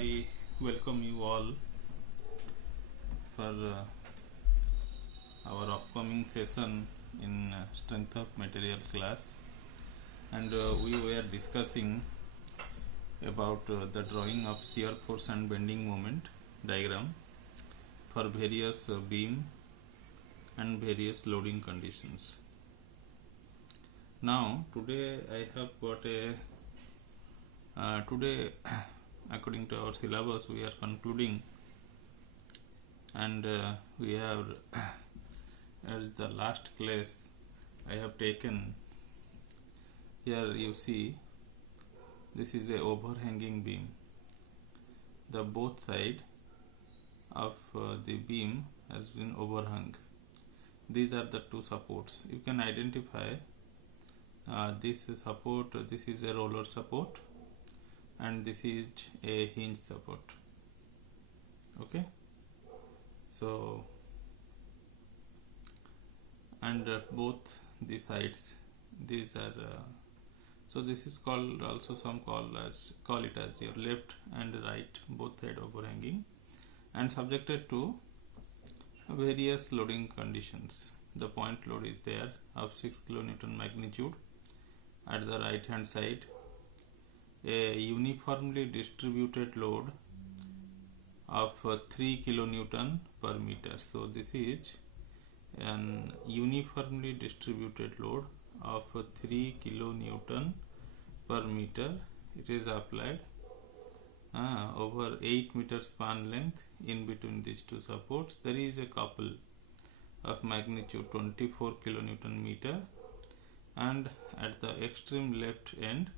I welcome you all for our upcoming session in strength of material class, and we were discussing about the drawing of shear force and bending moment diagram for various beam and various loading conditions. Now today I have got a today according to our syllabus we are concluding, and we have as the last class I have taken here. You see, this is a overhanging beam. The both side of the beam has been overhung. These are the two supports. You can identify this support, this is a roller support, and this is a hinge support. Okay, so and both the sides, these are so this is called, also some call it as your left and right both side overhanging and subjected to various loading conditions. The point load is there of 6 kilonewton magnitude at the right hand side, a uniformly distributed load of 3 kilonewton per meter. So this is an uniformly distributed load of 3 kilonewton per meter. It is applied over 8 meter span length. In between these two supports there is a couple of magnitude 24 kilonewton meter, and at the extreme left end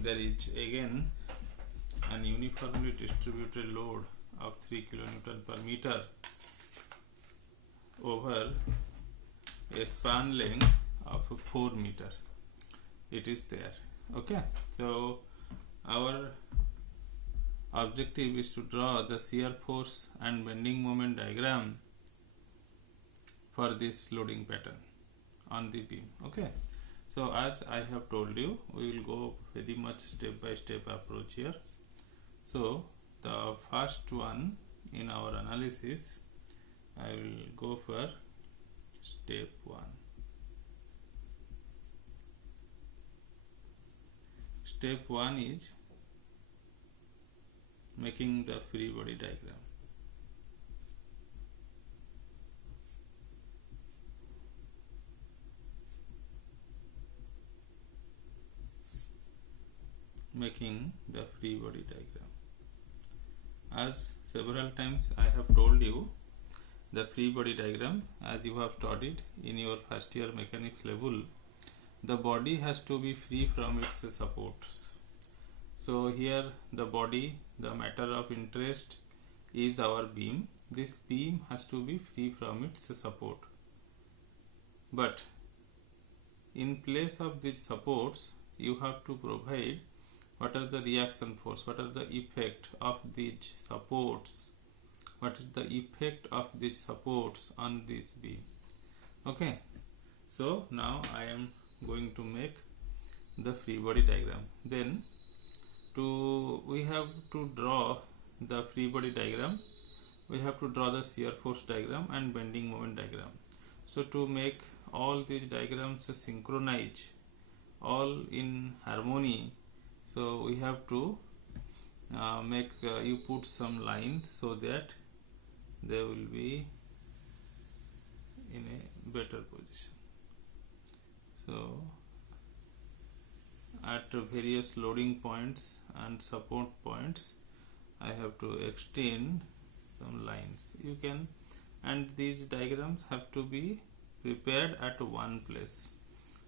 there is again an uniformly distributed load of 3 kilonewton per meter over a span length of 4 meter. It is there. Okay, so our objective is to draw the shear force and bending moment diagram for this loading pattern on the beam. Okay, so as I have told you, we will go very much step by step approach here. So the first one in our analysis, I will go for step 1. Step 1 is making the free body diagram. Making the free body diagram. As several times I have told you, the free body diagram, as you have studied in your first year mechanics level, the body has to be free from its supports. So here the body, the matter of interest is our beam. This beam has to be free from its support. But in place of these supports, you have to provide what are the reaction force, what are the effect of these supports, what is the effect of these supports on this beam. Okay, so now I am going to make the free body diagram. Then we have to draw the free body diagram, we have to draw the shear force diagram and bending moment diagram. So to make all these diagrams synchronize, all in harmony, so we have to make you put some lines so that they will be in a better position. So at various loading points and support points, I have to extend some lines. You can, and these diagrams have to be prepared at one place,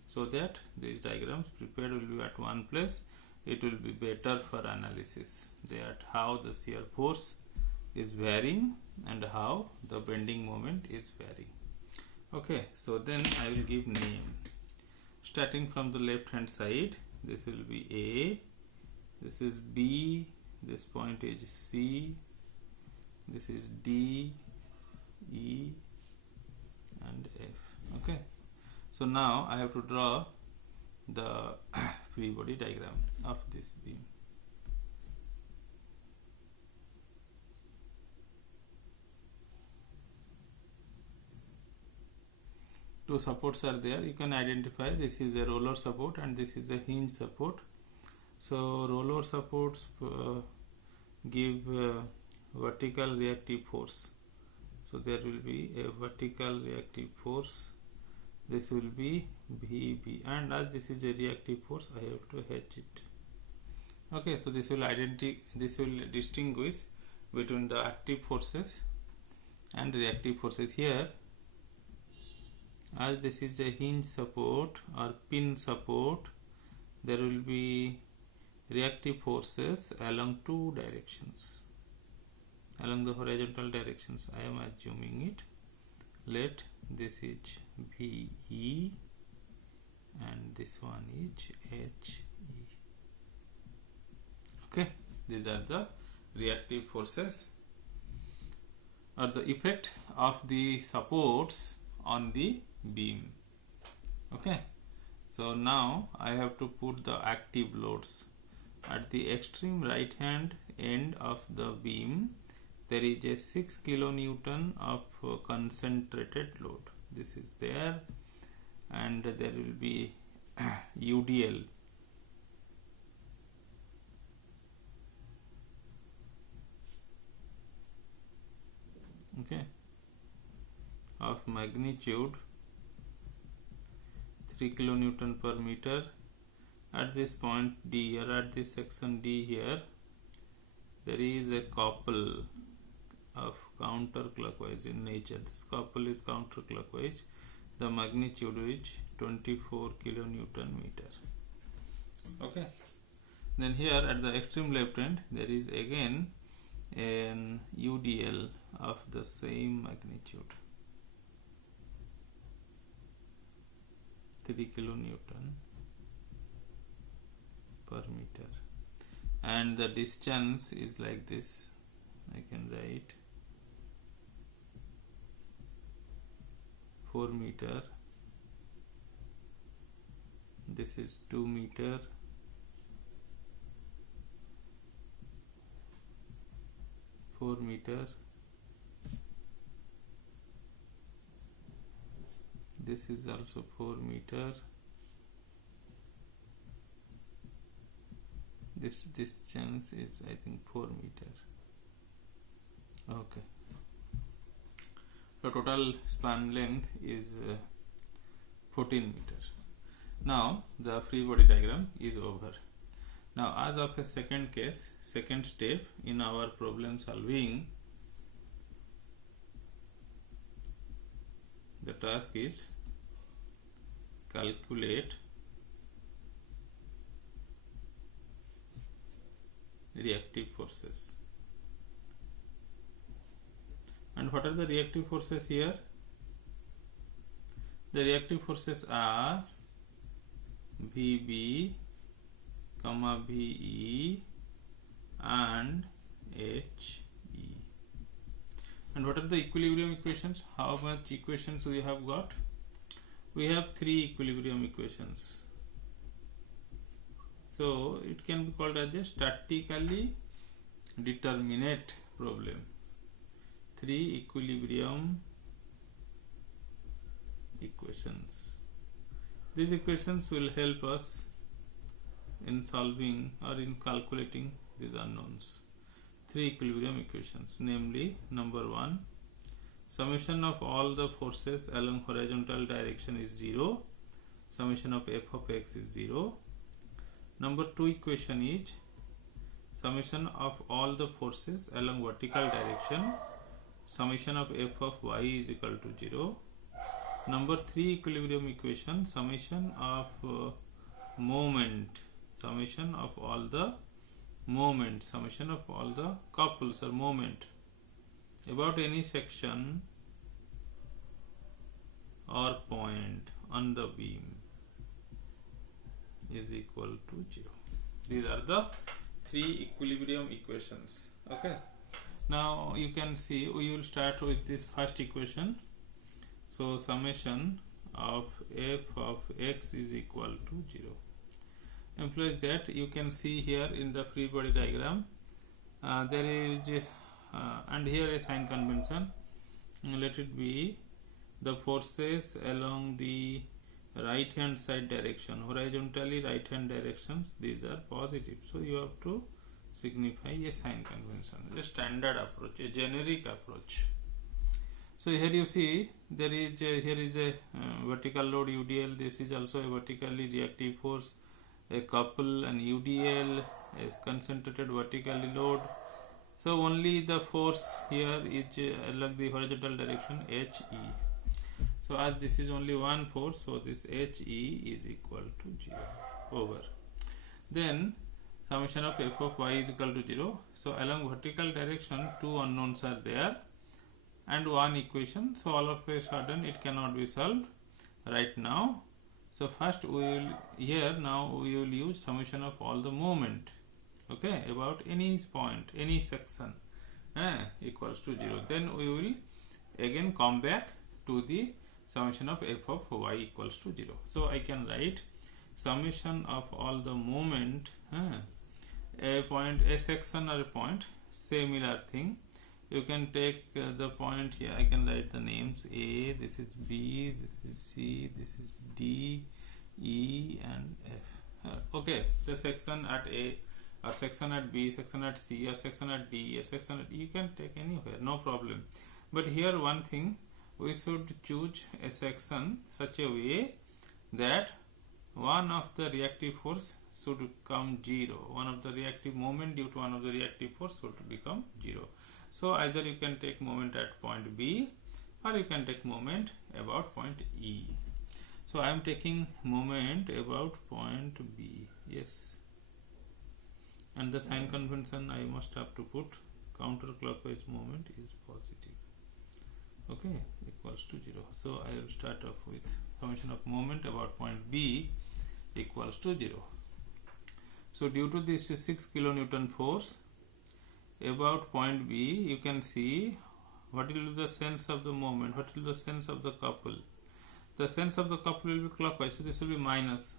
so that these diagrams prepared will be at one place. It will be better for analysis, that how the shear force is varying and how the bending moment is varying. Okay, so then I will give name. Starting from the left hand side, this will be A, this is B, this point is C, this is D, E and F. Okay, so now I have to draw the free body diagram of this beam. two supports are there. You can identify this is a roller support and this is a hinge support. So roller supports give vertical reactive force. So there will be a vertical reactive force. This will be VB, and as this is a reactive force, I have to H it. Okay, so this will distinguish between the active forces and reactive forces. Here, as this is a hinge support or pin support, there will be reactive forces along two directions, along the horizontal directions. I am assuming it. Let this is VE and this one is HE. Okay, these are the reactive forces or the effect of the supports on the beam. Okay, so now I have to put the active loads. At the extreme right hand end of the beam, there is a 6 kilonewton of concentrated load. This is there, and there will be UDL. Okay, of magnitude 3 kilonewton per meter. At this point D here, at this section D here, there is a couple of counterclockwise in nature. This couple is counterclockwise. The magnitude is 24 kilonewton meter. Okay. Then here at the extreme left end, there is again an UDL of the same magnitude, 3 kilonewton per meter, and the distance is like this. I can write 4 meter, this is 2 meter, this is also 4 meter, this distance is I think 4 meter. Okay, so total span length is 14 meters. Now the free body diagram is over. Now as of a second case, second step in our problem solving, the task is calculate reactive forces. And what are the reactive forces here? The reactive forces are VB, VE and HE. And what are the equilibrium equations? How much equations we have got? We have 3 equilibrium equations. So it can be called as a statically determinate problem. 3 equilibrium equations. These equations will help us in solving or in calculating these unknowns. 3 equilibrium equations, namely number 1, summation of all the forces along horizontal direction is 0, summation of f of x is 0. Number 2 equation is summation of all the forces along vertical direction, summation of f of y is equal to 0. Number 3 equilibrium equation, summation of moment, summation of all the moment, summation of all the couples or moment about any section or point on the beam is equal to 0. These are the 3 equilibrium equations. Okay. Now you can see we will start with this first equation. So summation of f of x is equal to 0 implies that you can see here in the free body diagram there is and here a sign convention, let it be the forces along the right hand side direction, horizontally right hand directions, these are positive. So you have to signify a sign convention, a standard approach, a generic approach. So here you see there is here is a vertical load UDL. This is also a vertically reactive force, a couple, and UDL is concentrated vertically load. So only the force here is along the horizontal direction, HE. So as this is only one force, so this HE is equal to 0 over. Then summation of f of y is equal to 0. So along vertical direction, two unknowns are there and one equation. So all of a sudden it cannot be solved right now. So first we will use summation of all the moment, okay, about any point, any section equals to 0. Then we will again come back to the summation of f of y equals to 0. So I can write summation of all the moment, a point, a section or a point, similar thing. You can take the point here. I can write the names A, this is B, this is C, this is D, E and F. Okay, the section at A, or section at B, section at C, or section at D, or section at E, you can take anywhere, no problem. But here one thing, we should choose a section such a way that one of the reactive force should become 0. One of the reactive moment due to one of the reactive force should become 0. So either you can take moment at point B or you can take moment about point E. So I am taking moment about point B. Yes. And the sign convention I must have to put counterclockwise moment is positive. Okay, equals to 0. So I will start off with summation of moment about point B equals to 0. So due to this 6 kilonewton force about point B, you can see what will be the sense of the moment, what will be the sense of the couple. The sense of the couple will be clockwise, so this will be minus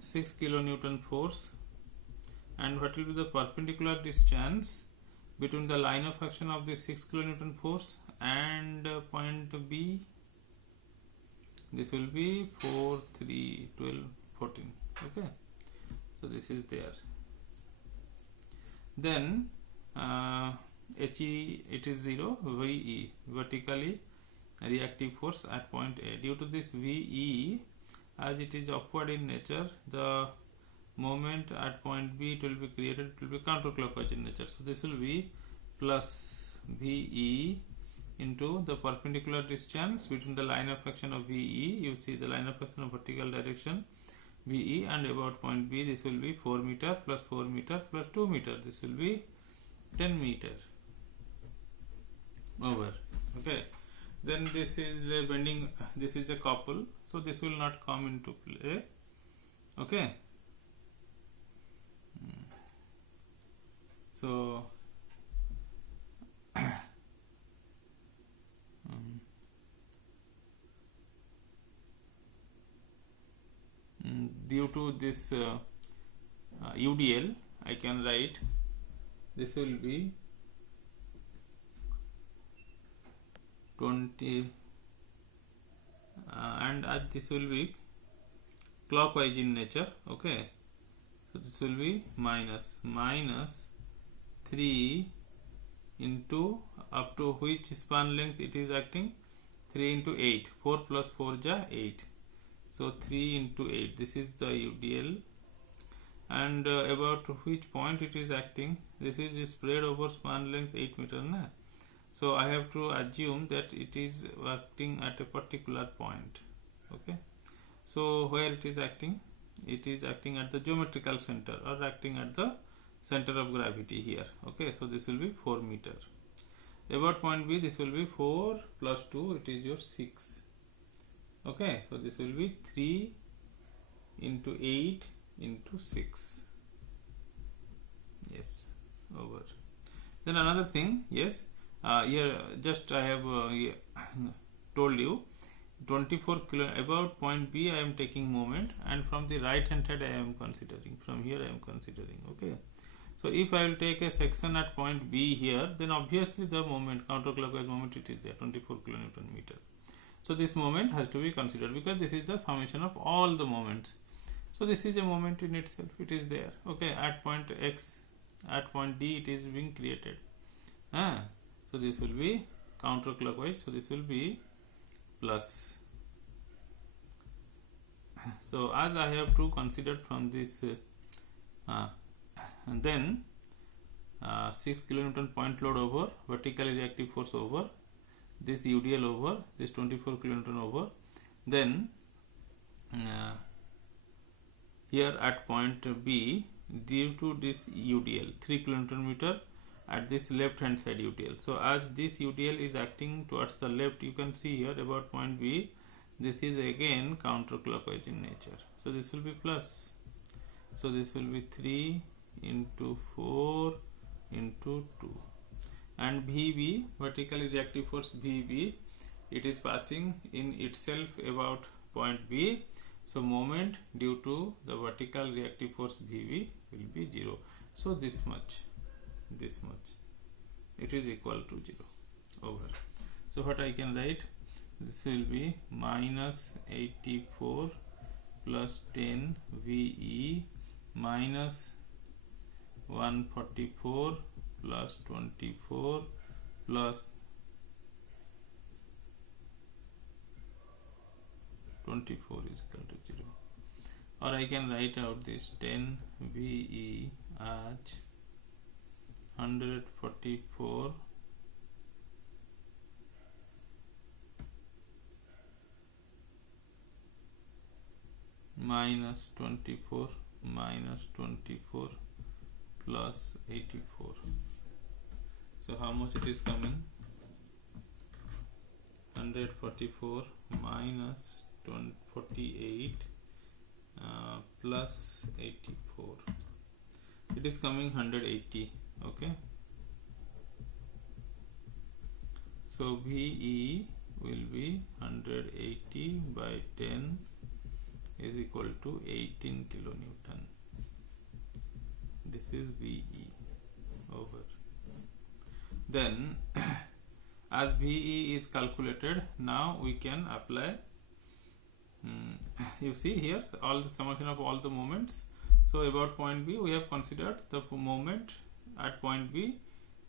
6 kilonewton force. And what will be the perpendicular distance between the line of action of the 6 kilonewton force and point B? This will be 4, 3, 12, 14. Okay, so this is there. Then HE, it is 0, VE, vertically reactive force at point A. Due to this VE, as it is upward in nature, the moment at point B, it will be created, it will be counterclockwise in nature. So this will be plus VE into the perpendicular distance between the line of action of VE. You see the line of action of vertical direction VE, and about point B, this will be 4 meter plus 4 meter plus 2 meter. This will be 10 meter over. Okay. Then this is a bending, this is a couple, so this will not come into play. Okay. So due to this UDL, I can write this will be 20 and as this will be clockwise in nature. Okay, so this will be minus 3 into up to which span length it is acting, 3 into 8, 4 plus 4 ja 8. So 3 into 8, this is the UDL, and about which point it is acting, this is spread over span length 8 meter. Na? So I have to assume that it is acting at a particular point. Okay, so where it is acting? It is acting at the geometrical center or acting at the center of gravity here. Okay, so this will be 4 meter. About point B, this will be 4 plus 2, it is your 6. Okay, so this will be 3 into 8 into 6. Yes, over. Then another thing, yes, here just I have told you 24 kilo, about point B I am taking moment, and from the right hand side I am considering, from here I am considering. Okay, so if I will take a section at point B here, then obviously the moment, counterclockwise moment, it is there, 24 kilonewton meter. So this moment has to be considered because this is the summation of all the moments. So this is a moment in itself, it is there. Okay, at point X, at point D it is being created. So this will be counterclockwise, so this will be plus. So as I have to consider from this and then 6 kilonewton point load over vertically reactive force over this UDL over this 24 kilonewton over, then here at point B, due to this UDL 3 kilonewton meter at this left hand side UDL. So as this UDL is acting towards the left, you can see here about point B, this is again counterclockwise in nature. So this will be plus. So this will be 3 into 4 into 2. And VB, vertically reactive force VB, it is passing in itself about point B. So moment due to the vertical reactive force VB will be 0. So this much, it is equal to 0 over. So what I can write, this will be minus 84 plus 10 VE minus 144 plus 24 plus 24 is equal to 0. Or I can write out this 10 VE as 144 minus 24 plus 84. So how much it is coming? 144 minus 48 plus 84. It is coming 180. Okay. So VE will be 180 by 10 is equal to 18 kilonewton. This is VE over. Then as VE is calculated, now we can apply you see here all the summation of all the moments. So about point B we have considered the moment at point B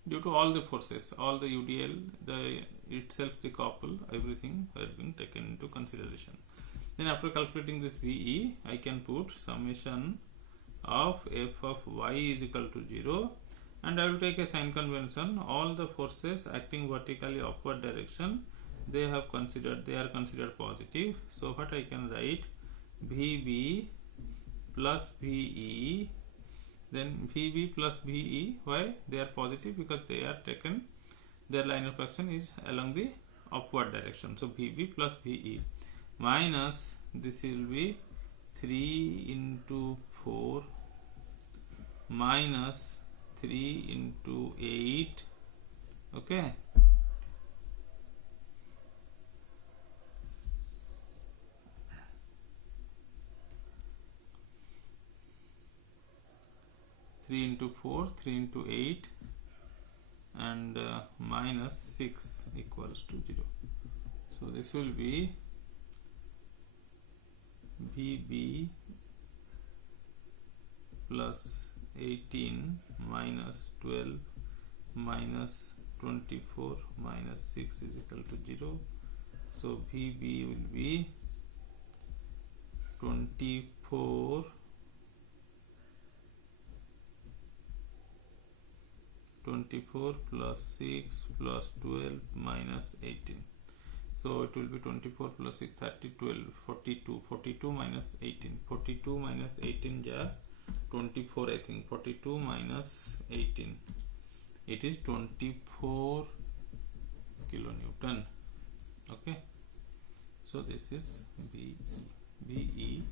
due to all the forces, all the UDL, the itself, the couple, everything has been taken into consideration. Then after calculating this VE, I can put summation of f of y is equal to 0, and I will take a sign convention. All the forces acting vertically upward direction, they are considered positive. So what I can write, VB plus VE, then VB plus VE, why they are positive? Because they are taken, their line of action is along the upward direction. So VB plus VE minus this will be 3 into 4 minus 3 into 8. Okay. Three into 4, 3 into 8, and minus 6 equals to 0. So this will be VB plus 18 minus 12 minus 24 minus 6 is equal to 0. So VB will be 24 plus 6 plus 12 minus 18. So it will be 24 plus 6, 30, 12, 42. 42 minus 18. 42 minus 18 ja 24, I think. 42 minus 18. It is 24 kilonewton. Okay. So this is VB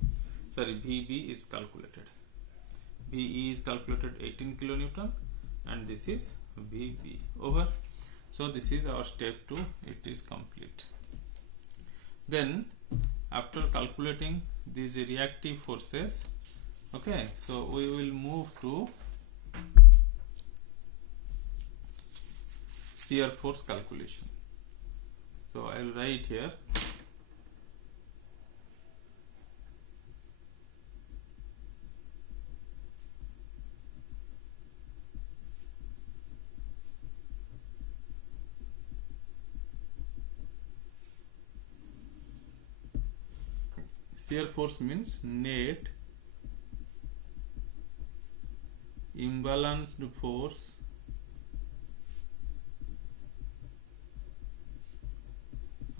is calculated. VE is calculated 18 kilonewton, and this is VB over. So this is our step 2. It is complete. Then after calculating these reactive forces, okay, so we will move to shear force calculation. So I will write here shear force means net imbalanced force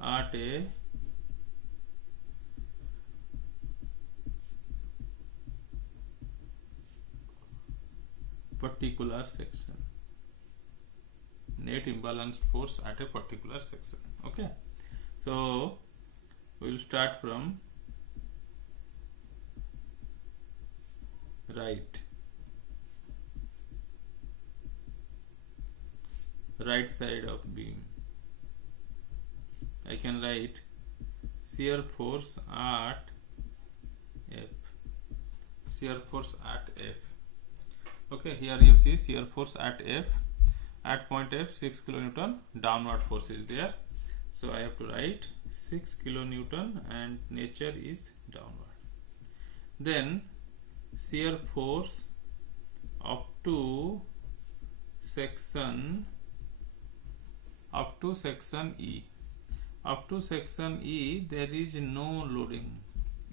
at a particular section. Net imbalanced force at a particular section. Okay, so we will start from right side of beam. I can write shear force at F. Shear force at F. Okay, here you see shear force at F. At point F, 6 kilonewton downward force is there. So I have to write 6 kilonewton and nature is downward. Then shear force up to section E. Up to section E there is no loading.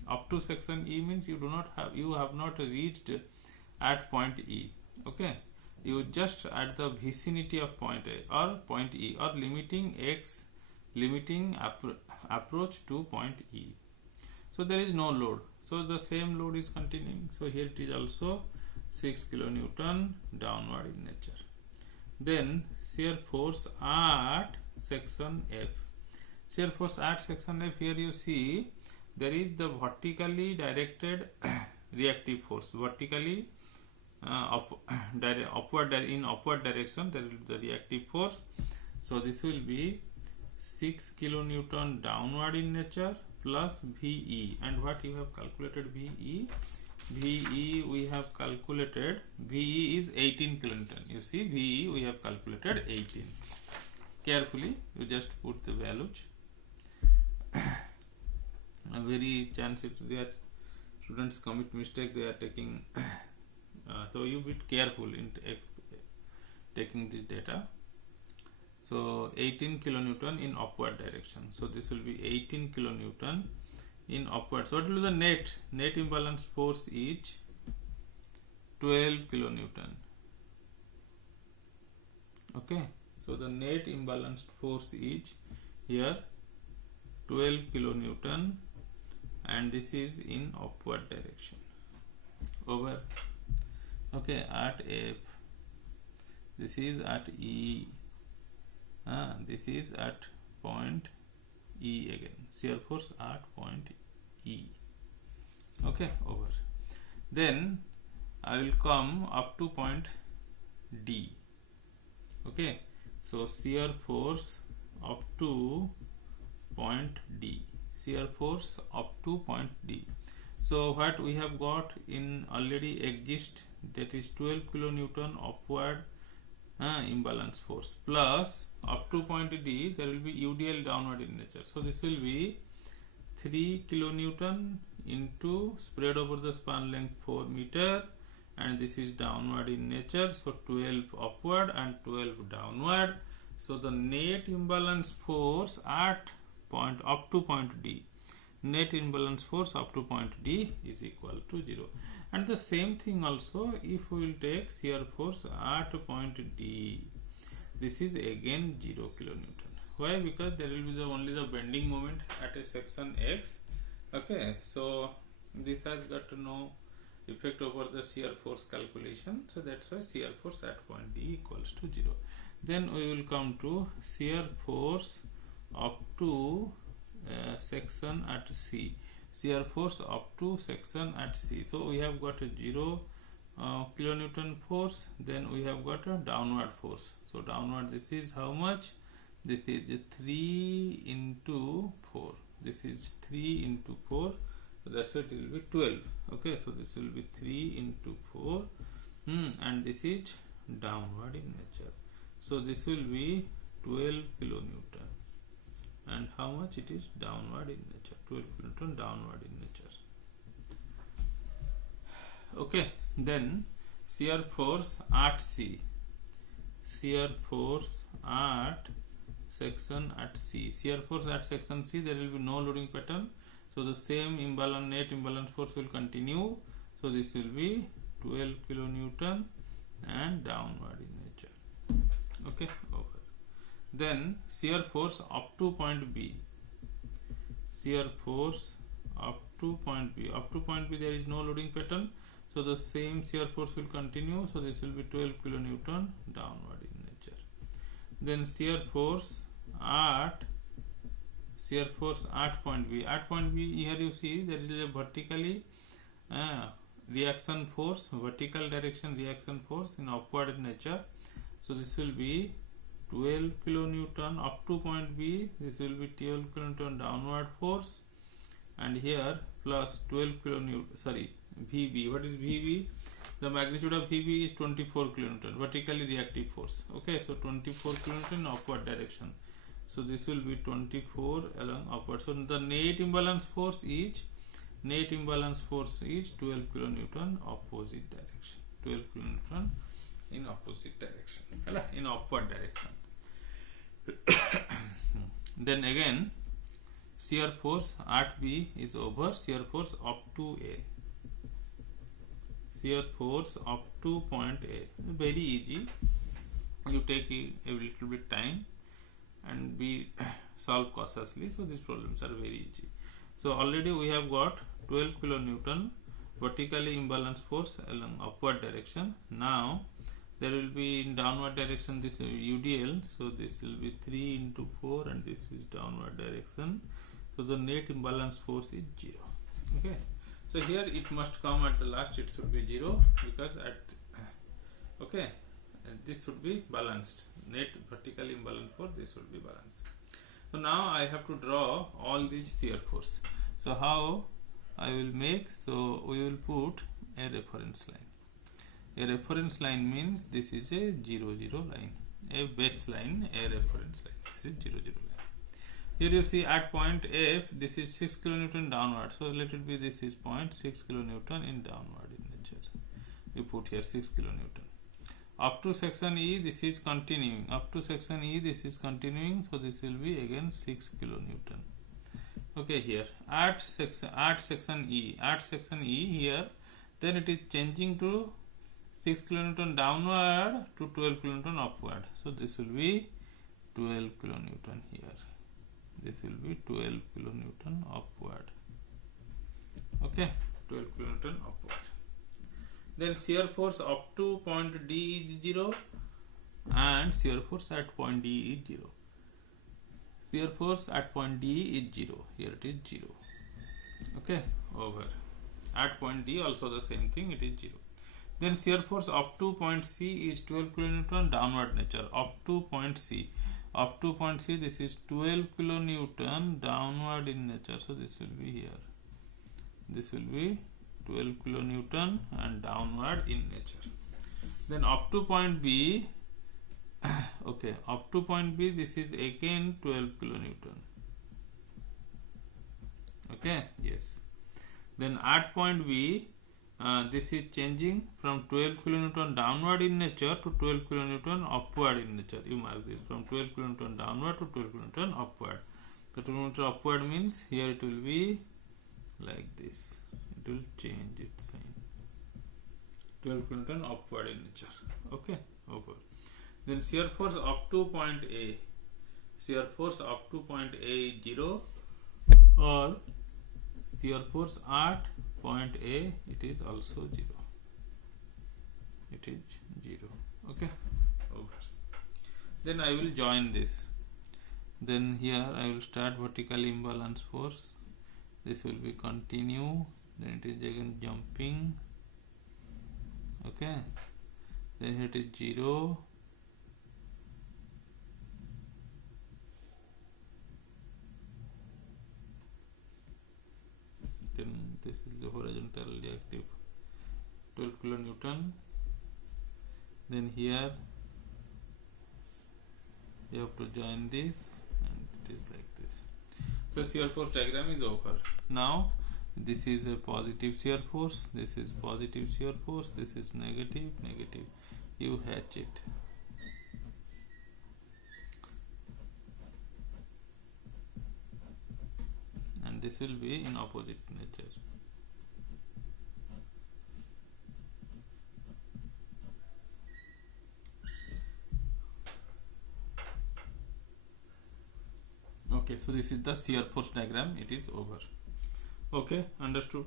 Up to section E means you have not reached at point E. Okay, you just at the vicinity of point A or point E, or limiting approach to point E. So there is no load. So the same load is continuing. So here it is also 6 kilonewton downward in nature. Then shear force at section F. Shear force at section F, here you see there is the vertically directed reactive force. Vertically upward direction there will be the reactive force. So this will be 6 kilonewton downward in nature plus VE. And what you have calculated VE? VE we have calculated, VE is 18 kilonewton. You see VE we have calculated 18. Carefully you just put the values. A very chance if their students commit mistake, they are taking so you be careful in taking this data. So 18 kilonewton in upward direction. So this will be 18 kilonewton in upward. So what will be the net imbalance force is 12 kilonewton. Okay, so the net imbalanced force is here 12 kilonewton, and this is in upward direction over. Okay, at F, this is at E, this is at point E again, shear force at point E. Okay, over. Then I will come up to point D. Okay, so shear force up to point D. Shear force up to point D. So what we have got in already exist, that is 12 kilonewton upward imbalance force, plus up to point D there will be UDL downward in nature. So this will be 3 kilonewton into spread over the span length 4 meter, and this is downward in nature. So 12 upward and 12 downward. So the net imbalance force at point up to point D, net imbalance force up to point D is equal to 0. And the same thing also if we will take shear force at point D, this is again 0 kilonewton. Why? Because there will be only the bending moment at a section X. Okay, so this has got no effect over the shear force calculation. So that's why shear force at point D equals to 0. Then we will come to shear force up to section at C. Shear force up to section at C. So we have got a 0 kilonewton force, then we have got a downward force. So downward, this is how much? This is 3 into 4. This is 3 into 4. So that's why it will be 12. Okay, so this will be 3 into 4. And this is downward in nature. So this will be 12 kilonewton. And how much it is downward in nature? 12 kilonewton downward in nature. Okay, then shear force at C. Shear force at section at C. Shear force at section C, there will be no loading pattern, So the same net imbalance force will continue. So this will be 12 kilonewton and downward in nature. Okay, over. Then shear force up to point B. Shear force up to point B. Up to point B there is no loading pattern. So the same shear force will continue. So this will be 12 kilonewton downward in nature. Then shear force at point B. At point B, here you see there is a vertically reaction force, vertical direction reaction force in upward nature. So this will be 12 kilonewton up to point B. This will be 12 kilonewton downward force, and here plus 12 kilonewton. Sorry, VB. What is VB? The magnitude of VB is 24 kilonewton, vertically reactive force. Okay, so 24 kilonewton upward direction. So this will be 24 along upward. So the net imbalance force is 12 kilonewton opposite direction. 12 kilonewton in opposite direction, in upward direction. Then again, shear force at B is over shear force up to A. Shear force up to point A. Very easy. You take a little bit time and be solve cautiously. So these problems are very easy. So already we have got 12 kilonewton vertically imbalanced force along upward direction. Now there will be in downward direction this UDL. So this will be 3 into 4 and this is downward direction. So the net imbalance force is 0. Okay. So here it must come at the last, it should be 0 because this should be balanced. Net vertical imbalance force, this should be balanced. So now I have to draw all these shear force. So how I will make? So we will put a reference line. A reference line means this is a 0, 0 line. A baseline, a reference line. This is 0, 0 line. Here you see at point F, this is 6 kilonewton downward. So let it be this is 0.6 kilonewton in downward in nature. We put here 6 kilonewton. Up to section E, this is continuing. Up to section E, this is continuing. So this will be again 6 kilonewton. Okay, here at section E here, then it is changing to 6 kilonewton downward to 12 kilonewton upward. So this will be 12 kilonewton here. This will be 12 kilonewton upward. Okay, 12 kilonewton upward. Then shear force up to point D is 0 and shear force at point D is 0. Shear force at point D is 0. Here it is 0. Okay, over. At point D also the same thing, it is 0. Then shear force up to point C is 12 kilonewton downward nature. Up to point C. Up to point C, this is 12 kilonewton downward in nature. So this will be here. This will be 12 kilonewton and downward in nature. Then up to point B, okay, up to point B, this is again 12 kilonewton. Okay, yes. Then at point B, this is changing from 12 kilonewton downward in nature to 12 kilonewton upward in nature. You mark this from 12 kilonewton downward to 12 kilonewton upward. So 12 kilonewton upward means here it will be like this. It will change its sign. 12 kilonewton upward in nature. Okay, over. Then shear force up to point A. Shear force up to point A is 0, or shear force at point A, it is also 0. It is 0. Okay, over. Then I will join this. Then here I will start vertical imbalance force. This will be continue. Then it is again jumping. Okay. Then it is 0. Then this is the horizontal reactive 12 kilonewton. Then here you have to join this, and it is like this. So shear force diagram is over. Now this is a positive shear force, this is positive shear force, this is negative, negative. You hatch it. and this will be in opposite nature. Okay, so this is the shear force diagram. It is over. Okay, understood.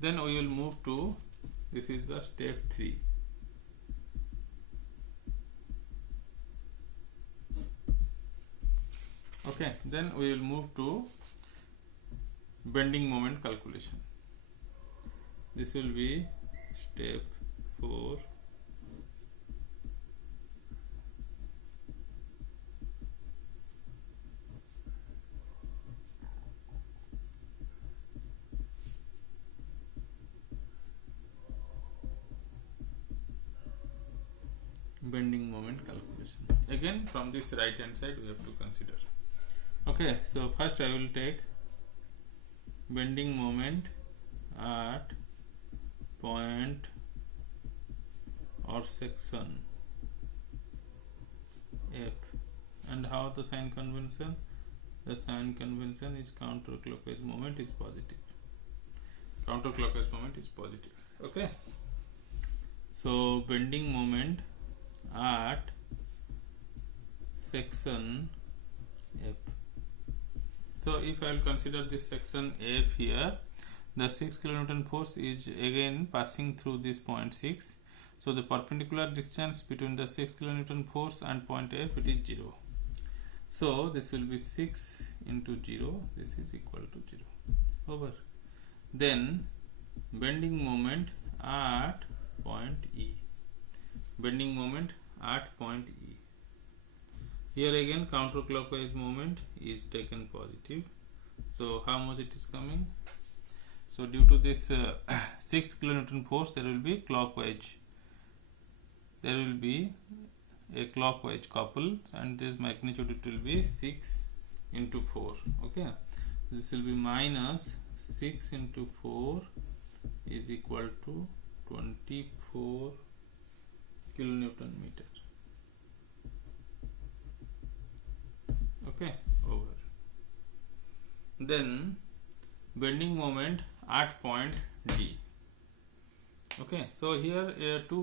Then we will move to, this is the step 3. Okay, then we will move to bending moment calculation. This will be step 4. Bending moment calculation. Again, from this right hand side we have to consider. Okay, so first I will take bending moment at point or section F. And how the sign convention? The sign convention is counterclockwise moment is positive. Counterclockwise moment is positive. Okay, so bending moment at section F. So if I will consider this section F here, the 6 kN force is again passing through this point 6. So the perpendicular distance between the 6 kN force and point F, it is 0. So this will be 6 into 0. This is equal to 0. Over. Then bending moment at point E. Bending moment at point E. Here again counterclockwise moment is taken positive. So how much it is coming? So due to this 6 kN force, there will be clockwise. There will be a clockwise couple, and this magnitude it will be 6 into 4. Okay, this will be minus 6 into 4 is equal to 24 kilonewton meter. Okay, over. Then bending moment at point D. Okay, so here two